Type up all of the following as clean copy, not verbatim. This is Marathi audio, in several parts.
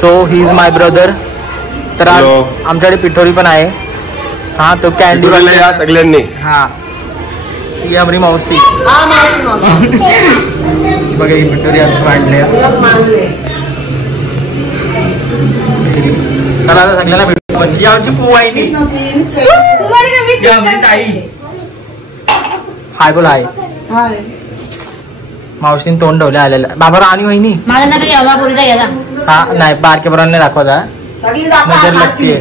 So he is my brother. तर आज आमच्याकडे पिठोरी पण आहे. हा तो कॅन्डी वाला सगळ्यांनी. हा ही आमरी मावशी बघा ही पिठोरी आणली. चला आता सगळ्यांना भेटू. ही आमची पुवाईनी, ही आमची ताई. हाय बोल. हाय मावशीने तोंड ठेवले आलेलं. बाबा आणि वहिनी हा नाही बारक्या पोरांनी दाखवता नजर लागते.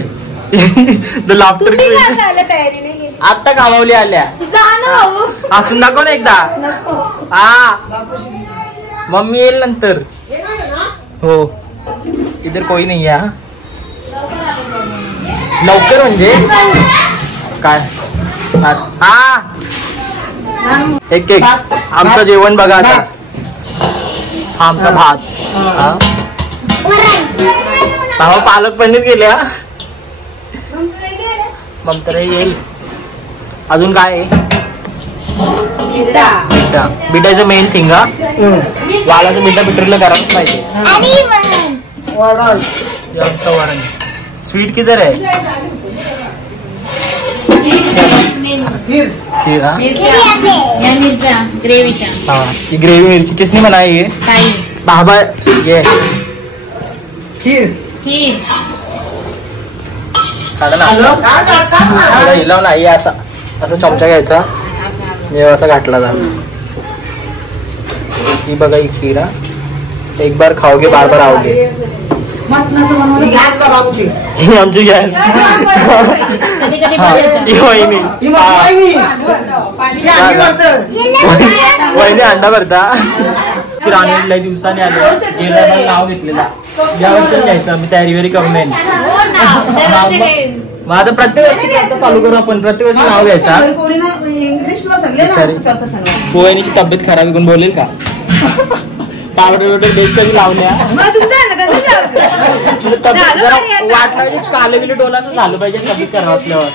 लाफ्टर आता कामावली आल्या असून दाखव ना एकदा. हा मम्मी येईल नंतर. हो इधर कोई नाही आहे. लवकर म्हणजे काय. हा एक एक आमचं जेवण बघा आता. आमचा भात हा पालक पनीर केल्या. मग तर येईल. अजून काय बिटाचं मेन थिंग. हा वालाचं बिटा पिटरला करायला पाहिजे. वरण स्वीट किधर है. ग्रेवी मिर्ची किसने बनाई है. बाबा ये खीर हिलाव नाही. असा चमचा घ्यायचा असा घातला जातो. ही बघा ही खीर. एक बार खाओगे बार बार आओगे. आमची गॅस वहिनी अंडा भरता. राणी दिवसाने आले गेल्या नाव घेतलेला. या वर्षी घ्यायचं मी तयारी वगैरे करून येईल. मग आता प्रत्येक वर्षी आता चालू करू आपण. प्रत्येक वर्षी नाव घ्यायचा. वहिनीची तब्येत खराब करून बोलेल का. पावडर वगैरे बेस्ट कधी लावल्या. वाटलं काले बिले डोलाच झालं पाहिजे तब्येत खराब असल्यावर.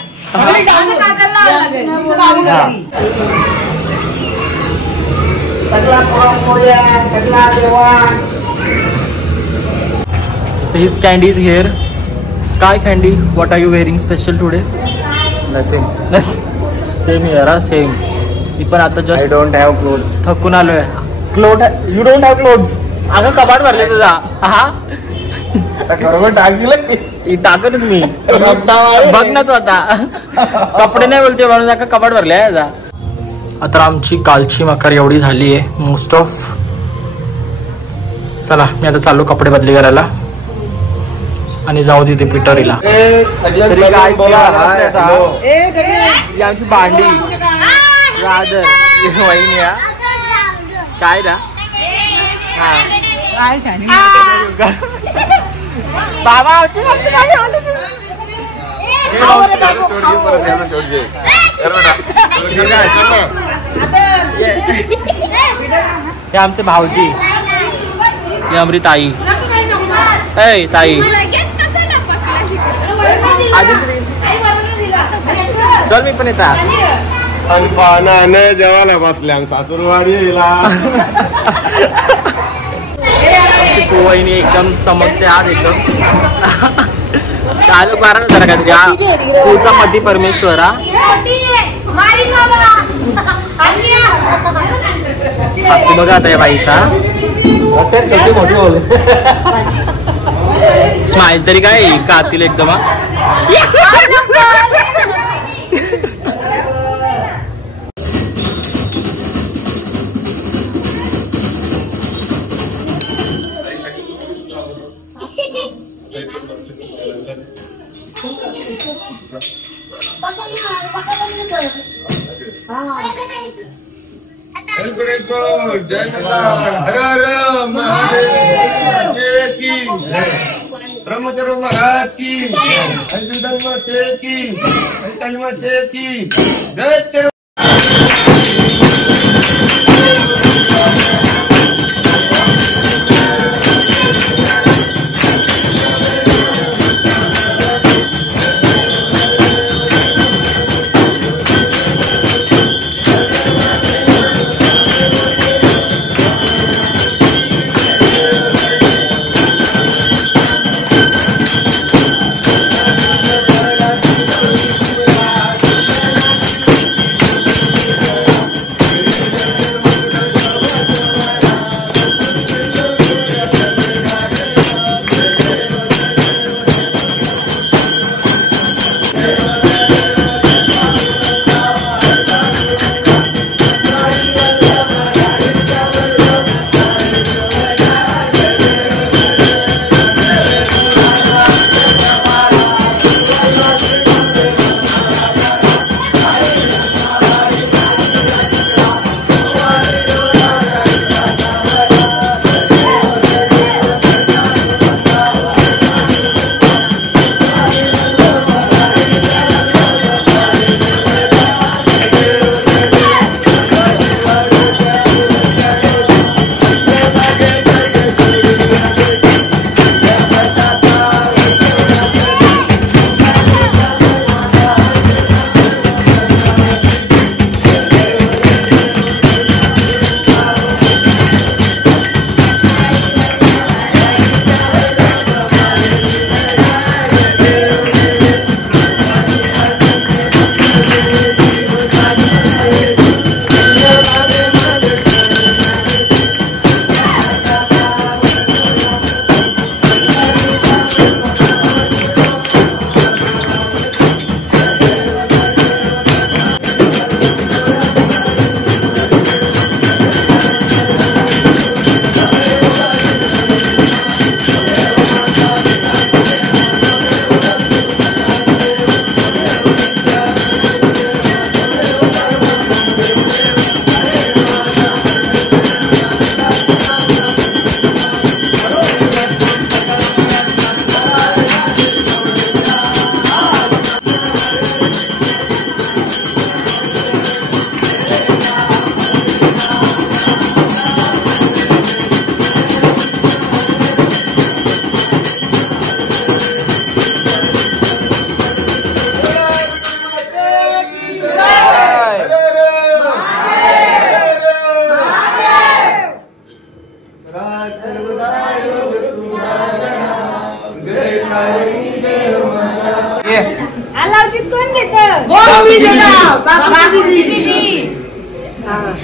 His candy is here. काय candy? What are you wearing special today? Nothing. Same here, same. मी पण आता just I don't have clothes. थकून आलोय. Clothes? You don't have clothes? अगं कपाट भरले तुझा. हा बरोबर टाकत मी. बघ ना तू आता कपडे नाही बोलते म्हणून का कपाट भरले याचा. आता आमची कालची मकर एवढी झाली आहे मोस्ट ऑफ. चला मी आता चाललो कपडे बदली करायला आणि जाऊ तिथे पिटोरीला. आमची भांडी राधर वहिनी काय ना. बाबा हे आमचे भाऊजी. हे आमरी ताई. ए ताई चल मी पण येता. जेवायला बसल्या सासूरवाडी. वहिनी एकदम चमकते आज एकदम. चालू करा ना जरा काहीतरी. तुझा मधी परमेश्वर. बघा आता या बाईचा स्माइल तरी काय कातील एकदम. ब्रह्मचर्य महाराज की, माते की, माते की जय.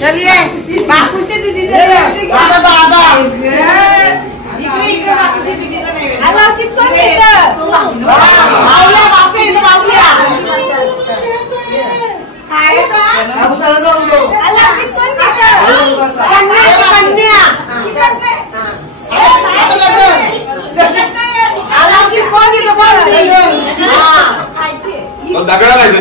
चलिए बापूशी दीदी दगडा पाहिजे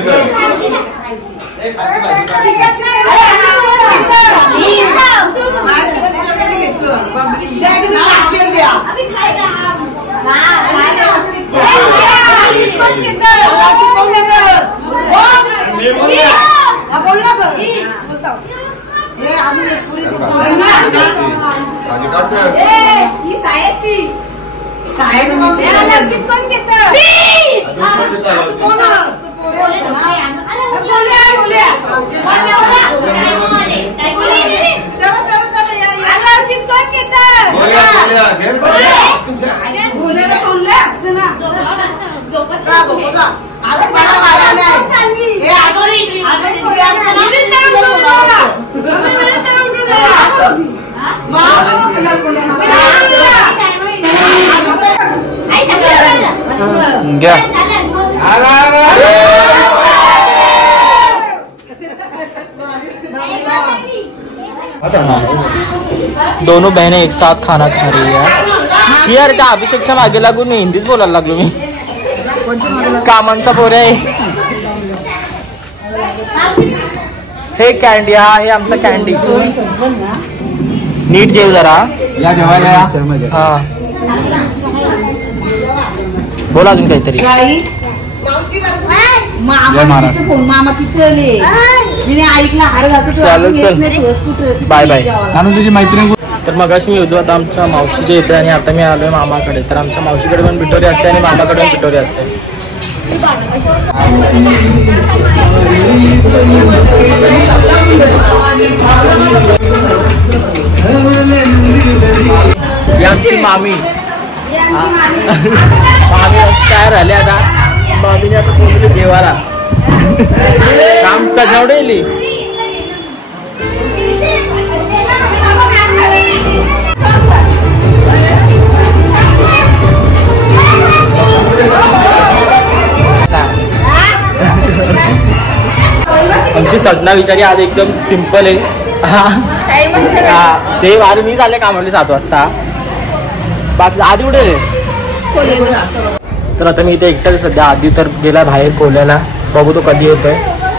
दोनों बहनें एक साथ खाना खा रही है यार. त्या अभिषेकच्या मागे लागून मी हिंदीच बोलायला लागलो. मी कामांचा पोर आहे. हे कॅन्डी, हा हे आमचा कॅन्डी. नीट जेव जरा. या जेवायला या. हा बोला अजून काहीतरी. मामा किती ऐकला हार बाय बाय. तुझी मैत्रीण. तर मगाशी मी होतो आता आमच्या मावशीच्या इथे आणि आता मी आलोय मामाकडे. तर आमच्या मावशीकडे पण पिठोरी असते आणि मामाकडे पण पिठोरी असते. आमची मामी मामी तयार झाले आता. मामीने आता बोलले देवाला काम सजावडेली. आमची सदना विचारी आज एकदम सिंपल आहे. सेम अरे मी झाले कामावले 7 वाजता. बाकी आधी उठेल. तर आता मी इथे एकटाच सध्या. आधी तर गेला बाहेर कोल्याला. बघू तो कधी येतोय.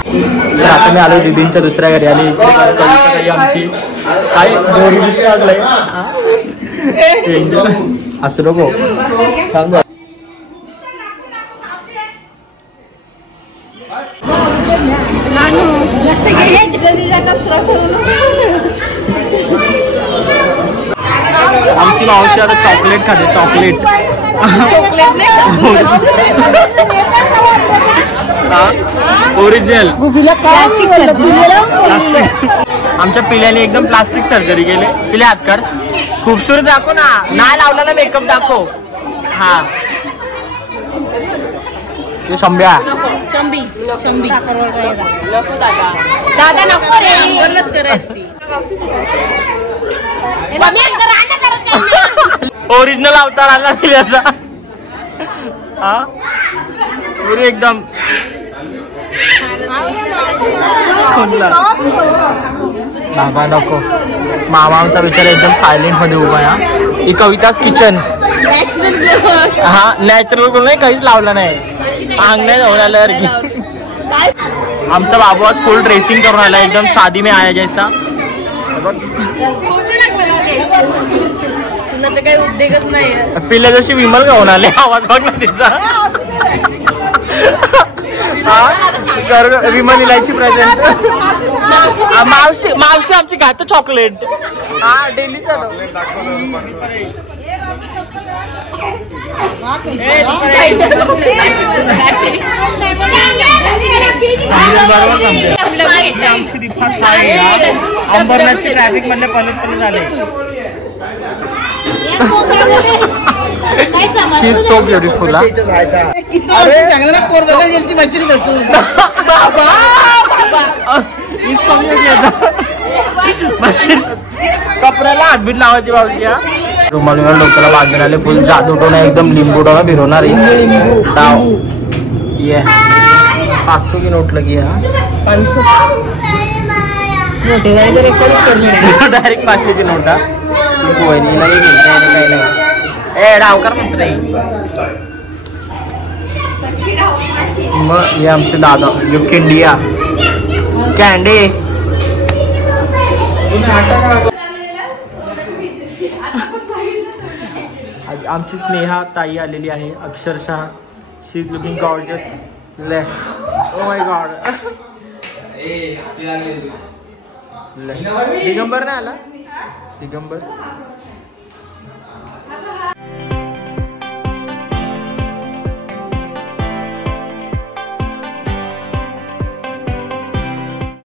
तर आता मी आलो दीदींच्या दुसऱ्या घरी. आणि घरी आमची काय लागलंय असं नको. आमची मावशी आता चॉकलेट खाते. Chocolate original. आमच्या पिल्याने एकदम प्लास्टिक सर्जरी केली. पिल्या हात कर. खूपसूरत दाखव ना. नाही लावला ना मेकअप दाखव. हा शंभ्या दादा नको रे. ओरिजिनल अवतार आला पिल्याचा. हा पुरी एकदम बाबा नको. मामा आमचा विचार एकदम सायलेंट मध्ये उभा आहे. ही कविताच किचन. हा नॅचरल करून नाही काहीच लावलं नाही. अंग नाही जाऊन आलं. आमचा बाबू आज फुल ड्रेसिंग करून आला. एकदम शादी में आया जैसा. तुला तर काही उद्योगच नाही. पिल्या जशी विमल गाऊन आले. आवाज बघ ना तिचा. विमल इलायची प्रेझेंट. मावशी मावशी आमची घात चॉकलेट. हा डेली अंबरनाथची ट्रॅफिक मधले पलट झाले. शी इज सो ब्युटिफुल. कपड्याला हातबीत लावायची बाबी. रुमाल डोक्याला बांधून आले. फुल जादू आहे एकदम. लिंबू डोना भिरवणार डाव. ये 500 की नोट लगी है. 500 डायरेक्ट 500 की नोट. वहिनीला काही नाही. ए डावकर म्हणतो नाही. मग हे आमचे दादा युक इंडिया कॅन्डी. आमची स्नेहा ताई आलेली आहे. अक्षरशः शी इज लुकिंग गॉर्जियस. ले ओ माय गॉड. दिगंबर नाही आला. दिगंबर